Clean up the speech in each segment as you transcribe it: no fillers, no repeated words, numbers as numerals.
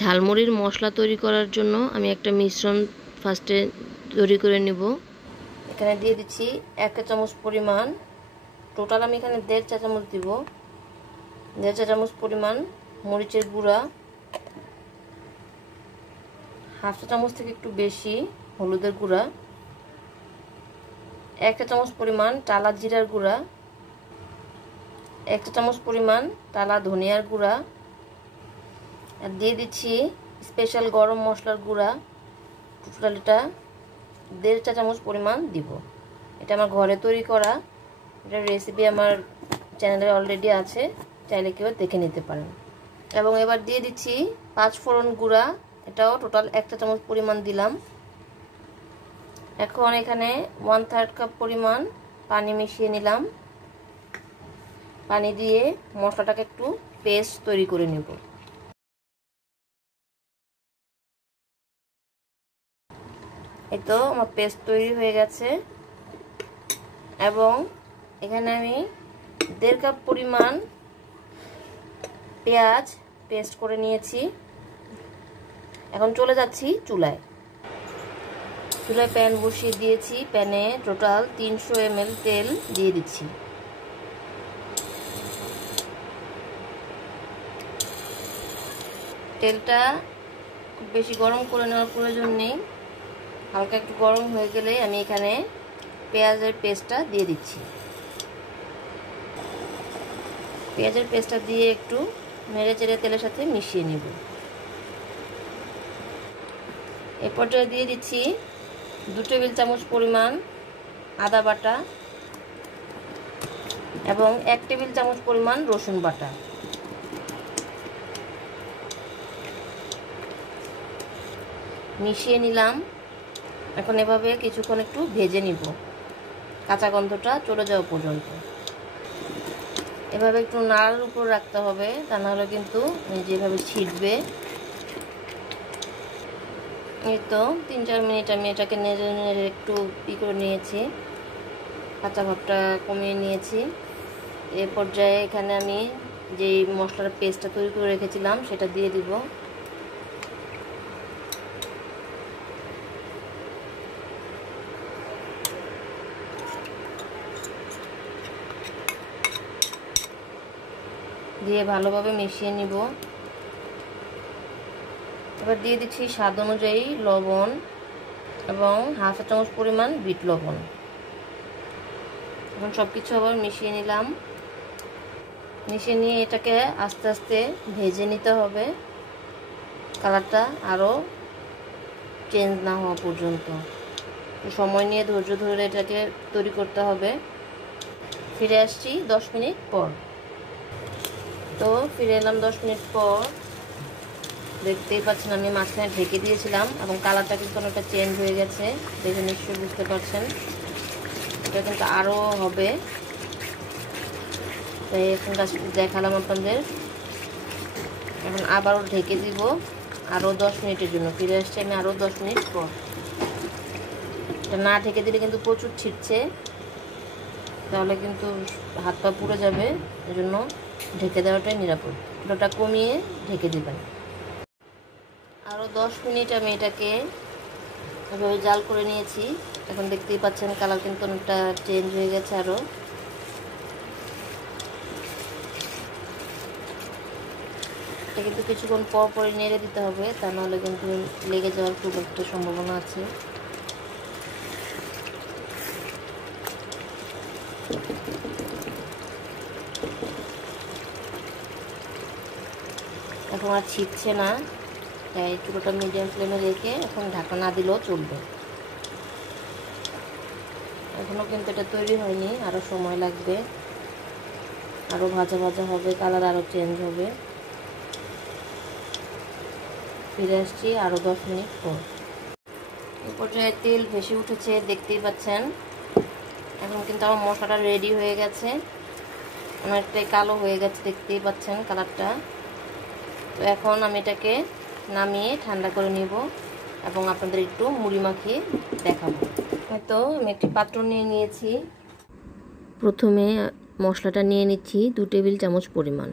ঝালমুড়ির মশলা তৈরি করার জন্য আমি একটা মিশ্রণ ফার্স্টে তৈরি করে নিব। এখানে দিয়ে দিচ্ছি 1 চা চামচ পরিমাণ, টোটাল আমি এখানে 1.5 চা চামচ দিব। 1.5 চা চামচ পরিমাণ মরিচের গুঁড়া, 1/2 চা চামচ থেকে একটু বেশি হলুদের গুঁড়া, 1 চা চামচ পরিমাণ টালা জিরার গুঁড়া, 1 চা চামচ পরিমাণ টালা ধনিয়ার গুঁড়া, আর দিয়ে দিচ্ছি স্পেশাল গরম মশলার গুঁড়া। টোটাল এটা 1.5 চা চামচ পরিমাণ দিব। এটা আমার ঘরে তৈরি করা, এটার রেসিপি আমার চ্যানেলে অলরেডি আছে, চাইলে কেউ দেখে নিতে পারেন। এবং এবার দিয়ে দিচ্ছি 5 ফোড়ন গুঁড়া, এটাও টোটাল 1 চা চামচ পরিমাণ দিলাম। এখন এখানে 1/3 কাপ পরিমাণ পানি মিশিয়ে নিলাম। পানি দিয়ে মশলাটাকে একটু পেস্ট তৈরি করে নেব। এই তো আমার পেস্ট তৈরি হয়ে গেছে। এবং এখানে আমি 1.5 কাপ পরিমাণ পেঁয়াজ পেস্ট করে নিয়েছি। এখন চলে যাচ্ছি চুলায়। চুলায় প্যান বসিয়ে দিয়েছি, প্যানে টোটাল 300 ml তেল দিয়ে দিচ্ছি। তেলটা খুব বেশি গরম করে নেওয়ার প্রয়োজন নেই, হালকা একটু গরম হয়ে গেলে আমি এখানে পেঁয়াজের পেস্টটা দিয়ে দিচ্ছি। পেঁয়াজের পেস্টটা দিয়ে একটু নেড়ে চেড়ে তেলের সাথে মিশিয়ে নিব। এ পর্যায়ে দিয়ে দিচ্ছি 2 টেবিল চামচ পরিমাণ আদা বাটা এবং 1 টেবিল চামচ পরিমাণ রসুন বাটা। মিশিয়ে নিলাম। এখন এভাবে কিছুক্ষণ একটু ভেজে নিব, কাঁচা গন্ধটা চলে যাওয়া পর্যন্ত। এভাবে একটু নাড়ার উপর রাখতে হবে, তা নাহলে কিন্তু যেভাবে ছিটবে। এই তো 3-4 মিনিট আমি এটাকে নেড়ে নেড়ে একটু করে নিয়েছি, কাঁচা ভাবটা কমিয়ে নিয়েছি। এ পর্যায়ে এখানে আমি যে মশলার পেস্টটা তৈরি করে রেখেছিলাম সেটা দিয়ে দিব। দিয়ে ভালোভাবে মিশিয়ে নিব। এবার দিয়ে দিচ্ছি স্বাদ অনুযায়ী লবণ এবং 1/2 চা চামচ পরিমাণ বিট লবণ। এখন সব কিছু আবার মিশিয়ে নিলাম। মিশিয়ে নিয়ে এটাকে আস্তে আস্তে ভেজে নিতে হবে, কালারটা আরও চেঞ্জ না হওয়া পর্যন্ত। সময় নিয়ে ধৈর্য ধরে এটাকে তৈরি করতে হবে। ফিরে আসছি 10 মিনিট পর। তো ফিরে এলাম 10 মিনিট পর। দেখতেই পাচ্ছেন আমি মাঝখানে ঢেকে দিয়েছিলাম এবং কালারটা কিন্তু অনেকটা চেঞ্জ হয়ে গেছে, দেখে নিশ্চয়ই বুঝতে পারছেন। এটা কিন্তু আরও হবে, তাই এখন দেখালাম আপনাদের। এখন আবারও ঢেকে দিব আরও 10 মিনিটের জন্য। ফিরে আসছি আমি আরও 10 মিনিট পর। এটা না ঢেকে দিলে কিন্তু প্রচুর ছিটছে, তাহলে কিন্তু হাত পা পুড়ে যাবে। এই জন্য ঢেকে দেওয়াটাই নিরাপদ। ওটা কমিয়ে ঢেকে দিবেন। আরও 10 মিনিট আমি এটাকে এভাবে জাল করে নিয়েছি। এখন দেখতেই পাচ্ছেন কালার কিন্তু অনেকটা চেঞ্জ হয়ে গেছে আরও। এটা কিন্তু কিছুক্ষণ পর পরই নেড়ে দিতে হবে, তা নাহলে কিন্তু লেগে যাওয়ার খুব একটা সম্ভাবনা আছে। এখন আর ছিটছে না, তাই চুলোটা মিডিয়াম ফ্লেমে রেখে এখন ঢাকা না দিলেও চলবে। এখনও কিন্তু এটা তৈরি হয়নি, আরও সময় লাগবে, আরও ভাজা ভাজা হবে, কালার আরও চেঞ্জ হবে। ফিরে আসছি আরও 10 মিনিট পর। এই পর্যায়ে তেল ভেসে উঠেছে, দেখতেই পাচ্ছেন। এখন কিন্তু আমার মশলাটা রেডি হয়ে গেছে, অনেকটাই কালো হয়ে গেছে, দেখতেই পাচ্ছেন কালারটা। তো এখন আমি এটাকে নামিয়ে ঠান্ডা করে নিব এবং আপনাদের একটু মুড়ি মাখিয়ে দেখাবো। হয়তো আমি একটি পাত্র নিয়ে নিয়েছি। প্রথমে মশলাটা নিয়ে নিচ্ছি 2 টেবিল চামচ পরিমাণ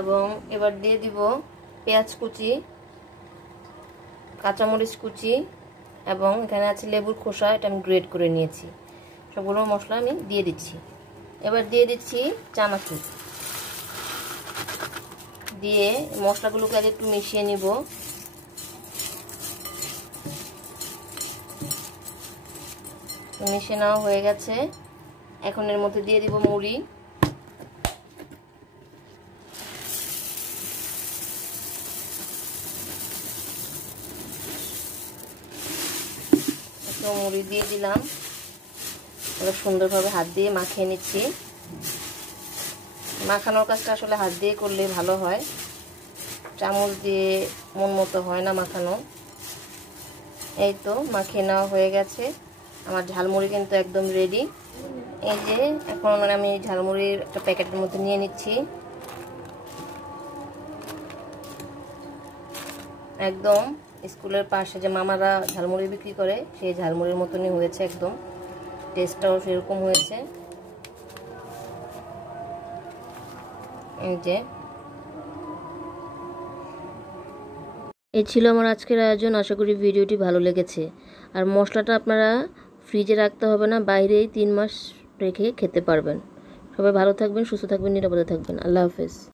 এবং এবার দিয়ে দিব পেঁয়াজ কুচি, কাঁচামরিচ কুচি এবং এখানে আছে লেবুর খোসা, এটা আমি গ্রেট করে নিয়েছি। সবগুলো মশলা আমি দিয়ে দিচ্ছি। এবার দিয়ে দিচ্ছি চানাচুর, দিয়ে মশলাগুলোকে আগে একটু মিশিয়ে নিব। মিশিয়ে নেওয়া হয়ে গেছে। এখন এর মধ্যে দিয়ে দিব মুড়ি, মুড়ি দিয়ে দিলাম। এবার সুন্দরভাবে হাত দিয়ে মাখিয়ে নিচ্ছি। মাখানোর কাজটা আসলে হাত দিয়ে করলে ভালো হয়, চামচ দিয়ে মন মতো হয় না মাখানো। এই তো মাখিয়ে নেওয়া হয়ে গেছে। আমার ঝালমুড়ি কিন্তু একদম রেডি। এই যে এখন আমি ঝালমুড়ির একটা প্যাকেটের মধ্যে নিয়ে নিচ্ছি। একদম স্কুলের পাশে যে মামারা ঝালমুড়ি বিক্রি করে সেই ঝালমুড়ির মতনই হয়েছে, একদম টেস্টটাও সেরকম হয়েছে। এই যে এই ছিল আমার আজকের আয়োজন। আশা করি ভিডিওটি ভালো লেগেছে। আর মশলাটা আপনারা ফ্রিজে রাখতে হবে না, বাইরেই 3 মাস রেখে খেতে পারবেন। সবাই ভালো থাকবেন, সুস্থ থাকবেন, নিরাপদে থাকবেন। আল্লাহ হাফেজ।